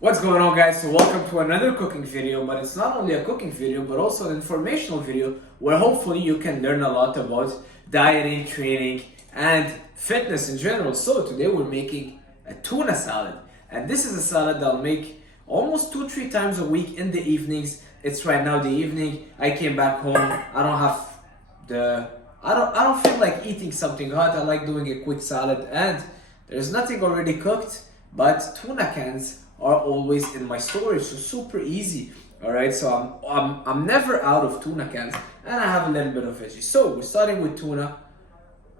What's going on, guys? So welcome to another cooking video, but it's not only a cooking video but also an informational video where hopefully you can learn a lot about dieting, training and fitness in general. So today we're making a tuna salad, and this is a salad that I'll make almost 2-3 times a week in the evenings. It's right now the evening. I came back home. I don't feel like eating something hot. I like doing a quick salad, and there's nothing already cooked, but tuna cans are always in my storage, so super easy. All right, so I'm never out of tuna cans, and I have a little bit of veggies. So we're starting with tuna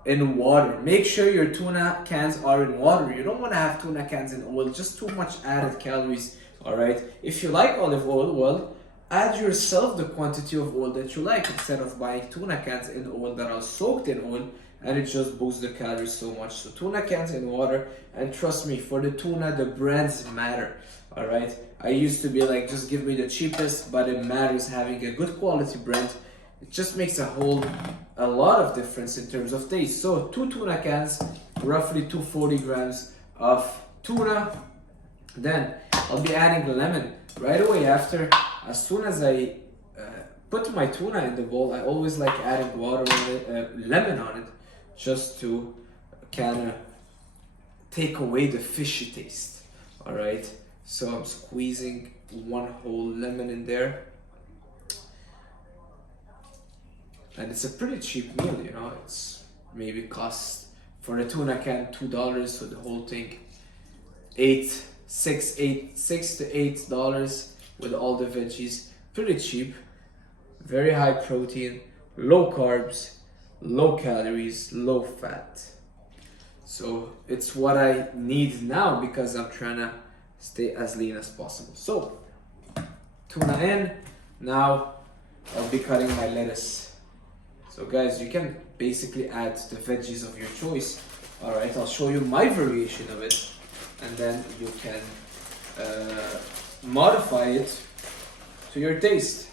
in water. Make sure your tuna cans are in water. You don't want to have tuna cans in oil, just too much added calories. All right, if you like olive oil, well, add yourself the quantity of oil that you like instead of buying tuna cans in oil that are soaked in oil, and it just boosts the calories so much. So tuna cans in water, and trust me, for the tuna, the brands matter. All right, I used to be like, just give me the cheapest, but it matters having a good quality brand. It just makes a lot of difference in terms of taste. So 2 tuna cans, roughly 240 grams of tuna. Then I'll be adding lemon right away after. As soon as I put my tuna in the bowl, I always like adding water on it, lemon on it, just to kind of take away the fishy taste. All right, so I'm squeezing one whole lemon in there, and it's a pretty cheap meal, you know. It's maybe cost for the tuna can $2, so the whole thing $6 to $8 with all the veggies. Pretty cheap, very high protein, low carbs, low calories, low fat. So it's what I need now because I'm trying to stay as lean as possible. So tuna in. Now I'll be cutting my lettuce. So guys, you can basically add the veggies of your choice. All right, I'll show you my variation of it, and then you can modify it to your taste.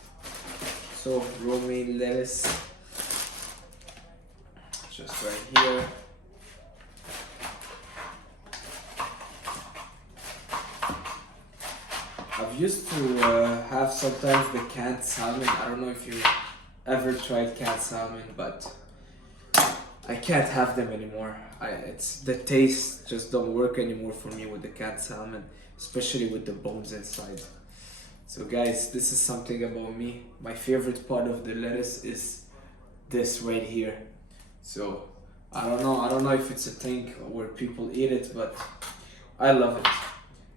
So romaine lettuce, just right here. I've used to have sometimes the canned salmon. I don't know if you ever tried canned salmon, but I can't have them anymore. It's the taste just don't work anymore for me with the canned salmon, especially with the bones inside. So guys, this is something about me. My favorite part of the lettuce is this right here. So I don't know if it's a thing where people eat it, but I love it.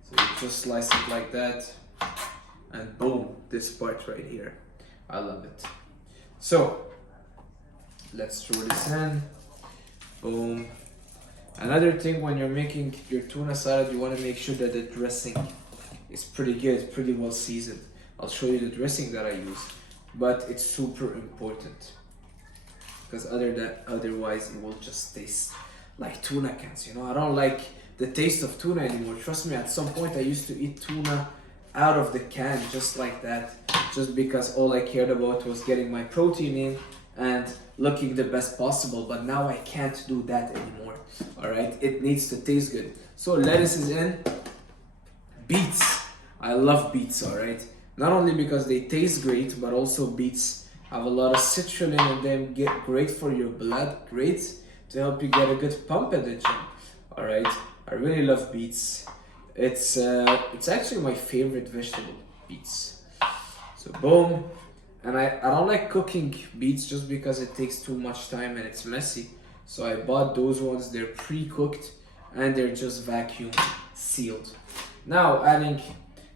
So you just slice it like that, and boom, this part right here. I love it. So let's throw this in. Boom. Another thing, when you're making your tuna salad, you want to make sure that the dressing is pretty good, pretty well seasoned. I'll show you the dressing that I use, but it's super important because otherwise it will just taste like tuna cans. You know, I don't like the taste of tuna anymore. Trust me, at some point I used to eat tuna out of the can just like that, just because all I cared about was getting my protein in and looking the best possible. But now I can't do that anymore. All right, it needs to taste good. So lettuce is in. Beets, I love beets. All right, not only because they taste great, but also beets have a lot of citrulline in them, get great for your blood, great to help you get a good pump at the gym. All right, I really love beets. It's actually my favorite vegetable, beets. So boom. And I don't like cooking beets just because it takes too much time and it's messy. So I bought those ones. They're pre-cooked and they're just vacuum sealed. Now adding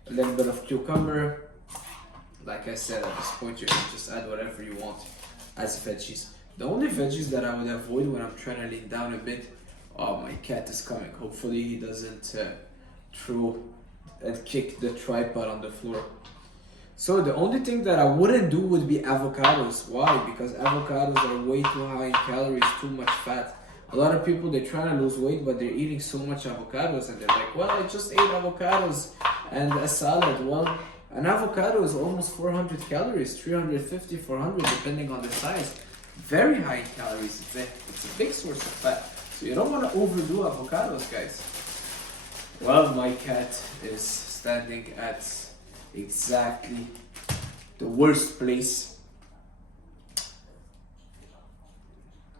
a little bit of cucumber. Like I said, at this point you can just add whatever you want as veggies. The only veggies that I would avoid when I'm trying to lean down a bit. Oh, my cat is coming. Hopefully he doesn't throw and kick the tripod on the floor. So the only thing that I wouldn't do would be avocados. Why? Because avocados are way too high in calories, too much fat. A lot of people, they're trying to lose weight, but they're eating so much avocados, and they're like, well, I just ate avocados and a salad. Well, an avocado is almost 400 calories, 350, 400, depending on the size. Very high in calories. It's a big source of fat. So you don't want to overdo avocados, guys. Well, my cat is standing at exactly the worst place.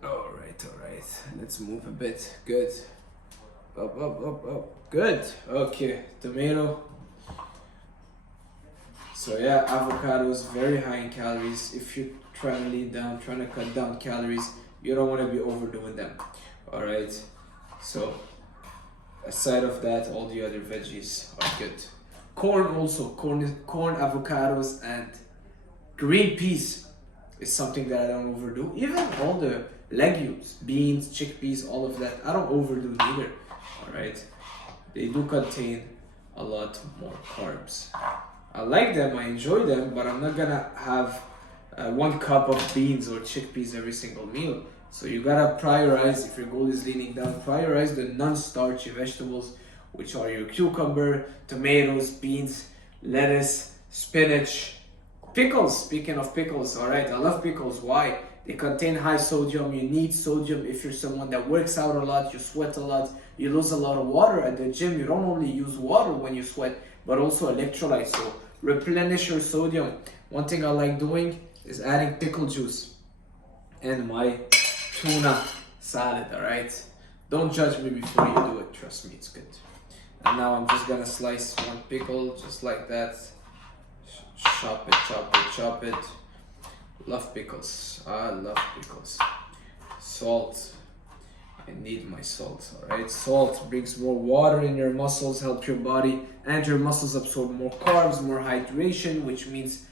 Alright, let's move a bit. Good. Up. Good. Okay, tomato. So yeah, avocados very high in calories. If you're trying to lean down, trying to cut down calories, you don't want to be overdoing them. Alright. So aside of that, all the other veggies are good. Corn also, corn, avocados, and green peas is something that I don't overdo. Even all the legumes, beans, chickpeas, all of that, I don't overdo neither. Alright, they do contain a lot more carbs. I like them, I enjoy them, but I'm not gonna have 1 cup of beans or chickpeas every single meal. So you gotta prioritize, if your goal is leaning down, prioritize the non-starchy vegetables, which are your cucumber, tomatoes, beans, lettuce, spinach, pickles. Speaking of pickles, alright, I love pickles. Why? They contain high sodium. You need sodium if you're someone that works out a lot, you sweat a lot, you lose a lot of water at the gym. You don't only use water when you sweat, but also electrolytes. So replenish your sodium. One thing I like doing is adding pickle juice in my tuna salad, alright? Don't judge me before you do it, trust me, it's good. And now I'm just gonna slice 1 pickle, just like that. Chop it. Love pickles, I love pickles. Salt, I need my salt, alright? Salt brings more water in your muscles, help your body and your muscles absorb more carbs, more hydration, which means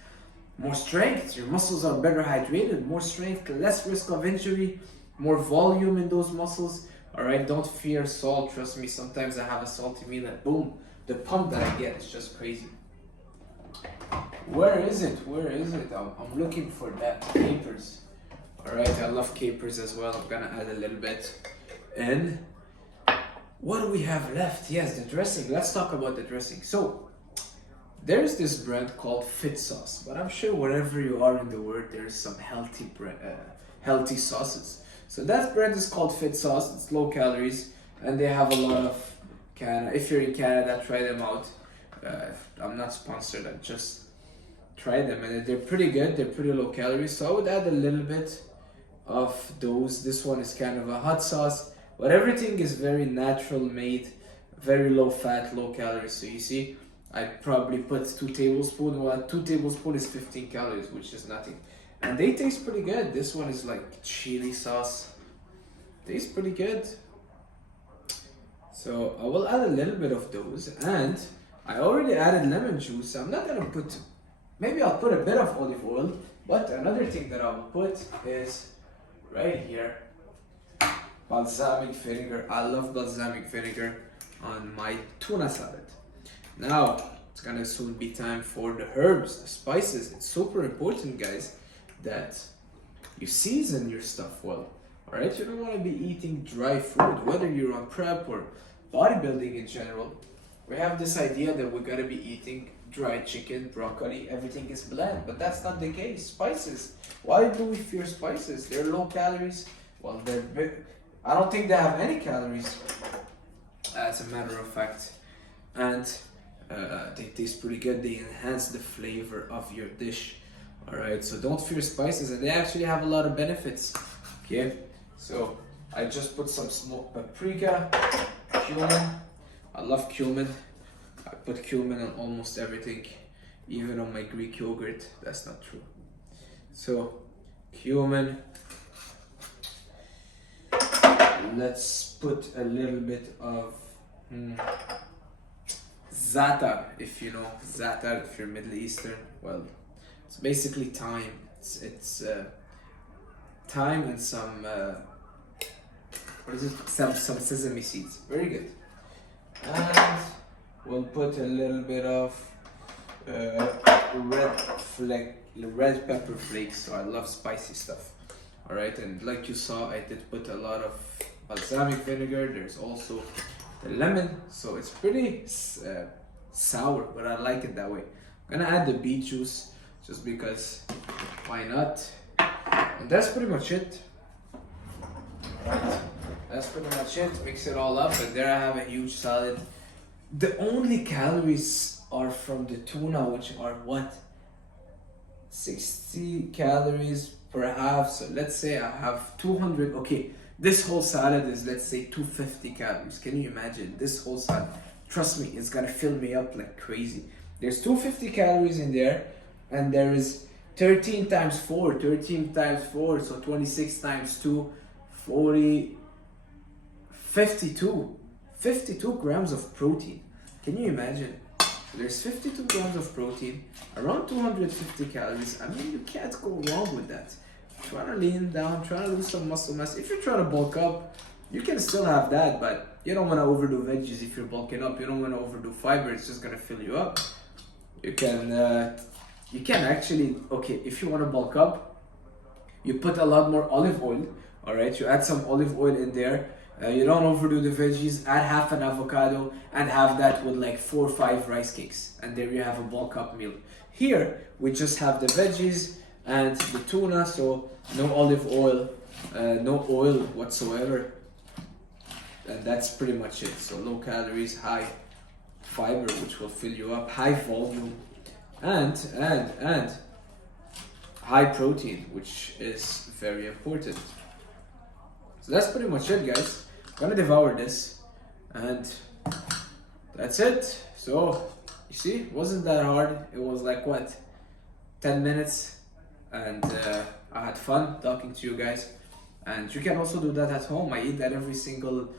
more strength. Your muscles are better hydrated, more strength, less risk of injury, more volume in those muscles. Alright, don't fear salt, trust me, sometimes I have a salty meal and boom, the pump that I get is just crazy. Where is it? I'm looking for that. Capers. Alright, I love capers as well. I'm gonna add a little bit. And what do we have left? Yes, the dressing. Let's talk about the dressing. So, there's this brand called Fit Sauce, but I'm sure wherever you are in the world, there's some healthy sauces. So that brand is called Fit Sauce. It's low calories, and they have a lot of if you're in Canada, try them out. I'm not sponsored. I just try them, and they're pretty good. They're pretty low calories, so I would add a little bit of those. This one is kind of a hot sauce, but everything is very natural made, very low fat, low calories. So you see, I probably put 2 tablespoons. Well, 2 tablespoons is 15 calories, which is nothing. And they taste pretty good. This one is like chili sauce. Tastes pretty good. So I will add a little bit of those. And I already added lemon juice. I'm not gonna put, maybe I'll put a bit of olive oil. But another thing that I will put is right here, balsamic vinegar. I love balsamic vinegar on my tuna salad. Now, it's gonna soon be time for the herbs, the spices. It's super important, guys, that you season your stuff well. Alright, you don't want to be eating dry food, whether you're on prep or bodybuilding in general. We have this idea that we're gonna be eating dry chicken, broccoli, everything is bland, but that's not the case. Spices. Why do we fear spices? They're low calories. Well, I don't think they have any calories, as a matter of fact. And they taste pretty good. They enhance the flavor of your dish. Alright, so don't fear spices, and they actually have a lot of benefits. Okay, so I just put some smoked paprika, cumin. I love cumin. I put cumin on almost everything, even on my Greek yogurt. That's not true. So, cumin. Let's put a little bit of za'atar, if you know za'atar, if you're Middle Eastern. Well, it's basically thyme. It's thyme and some what is it? Some sesame seeds. Very good. And we'll put a little bit of red pepper flakes. So I love spicy stuff. All right, and like you saw, I did put a lot of balsamic vinegar. There's also the lemon, so it's pretty sour, but I like it that way. I'm gonna add the beet juice just because, why not? And that's pretty much it. Alright, that's pretty much it. Mix it all up, and there I have a huge salad. the only calories are from the tuna, which are what? 60 calories per half. So let's say I have 200. Okay, this whole salad is, let's say, 250 calories. Can you imagine this whole salad? Trust me, it's gonna fill me up like crazy. There's 250 calories in there, and there is 13 times 4, 13 times 4, so 26 times 2, 40, 52 grams of protein. Can you imagine? There's 52 grams of protein, around 250 calories. I mean, you can't go wrong with that. Trying to lean down, trying to lose some muscle mass. If you're trying to bulk up, you can still have that, but you don't want to overdo veggies if you're bulking up. You don't want to overdo fiber, it's just gonna fill you up. You can actually, okay, if you want to bulk up, you put a lot more olive oil, all right? You add some olive oil in there. You don't overdo the veggies. Add half an avocado and have that with like 4 or 5 rice cakes, and there you have a bulk up meal. Here we just have the veggies and the tuna, so no olive oil, no oil whatsoever, and that's pretty much it. So low calories, high fiber, which will fill you up, high volume, and high protein, which is very important. So that's pretty much it, guys. Gonna devour this, and that's it. So you see, it wasn't that hard. It was like what, 10 minutes, and I had fun talking to you guys. And you can also do that at home. I eat that every single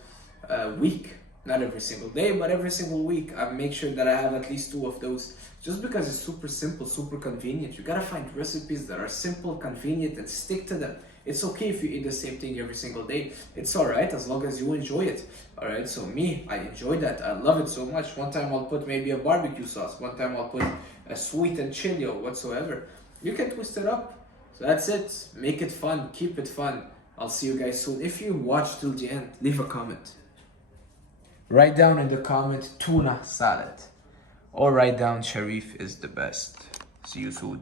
week, not every single day, but every single week. I make sure that I have at least 2 of those, just because it's super simple, super convenient. You gotta find recipes that are simple, convenient, and stick to them. It's okay if you eat the same thing every single day. It's alright as long as you enjoy it. Alright, so me, I enjoy that. I love it so much. One time I'll put maybe a barbecue sauce. One time I'll put a sweet and chili or whatsoever. You can twist it up. So that's it. Make it fun. Keep it fun. I'll see you guys soon. If you watch till the end, leave a comment. Write down in the comment tuna salad. Or write down Sharif is the best. See you soon.